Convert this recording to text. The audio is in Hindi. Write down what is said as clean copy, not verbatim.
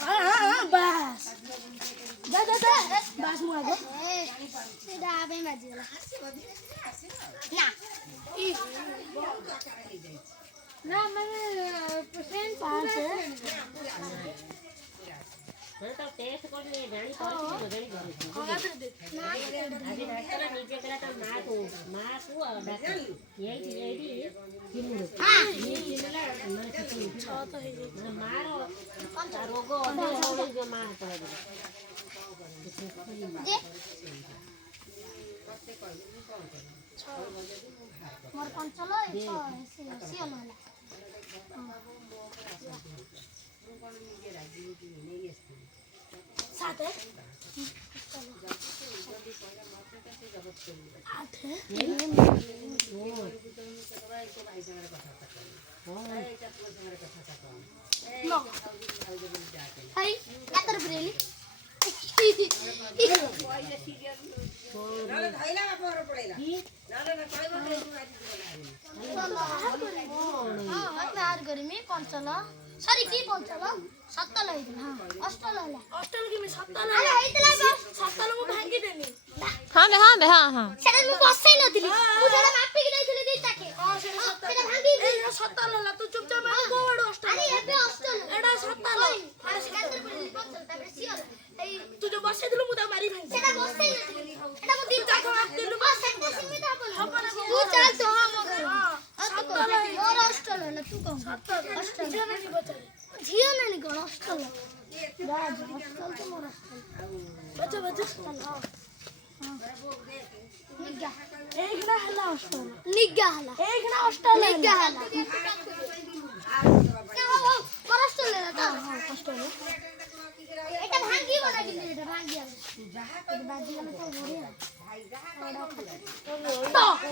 हां बस जा जा जा बस मु आगो सेडा आबे बाजी गला ना ई ना मैंने परसेंट पास है मैं तो टेस्ट करने जानी पड़ी बदली गई आदि डाक्टर नीचे करा तो मां को डाक्टर यही किमुरो हां ये किमला मन खत्म छ तो है मन मारो रोग अधे जो मां पड़े जे मोर कौन चलो सी होला साथ है आठ है हाय क्या कर बरेली नाले धाइला पर पड़ेला नाले ना कहबो हां प्यार करी मी पंचला सरी की पंचला सत्तल हैदिन हां अष्टल होला अष्टल की मी सत्तल अरे हैतला बस सत्तल मु भांगी देनी हां सेटा मु बसै नथिली मु सेटा मापी कि जाइथिली दी ताके हां सेटा भांगी ए सत्तल होला तू चुपचाप मार कोवड अष्टल अरे एबे अष्टल एडा सत्तल अरे सिकंदर पड़ली पंचल तापर सियल ए तू जो बसै दिलु मु ता मारी भांगी सेटा बसै नथिली एडा मु दी ताके मार दिलु बस सेटा सीमित अपन तू चल तो हां मगर सत्तल मोर अष्टल होला तू कह सत्तल अष्टल झियो नहीं बचले झियो नहीं गण अष्टल राज अष्टल तो मोर अष्टल बच्चा हां निग्गा एक ना हला अष्टल निग्गा हला एक ना अष्टल निग्गा हला क्या हो मोर अष्टल ले ता हां अष्टल এটা ভাঙ্গি বনা কিন্তু এটা ভাঙ্গি আছে যাহা কই বাজি গেল তো বড়িয়া ভাই যাহা কই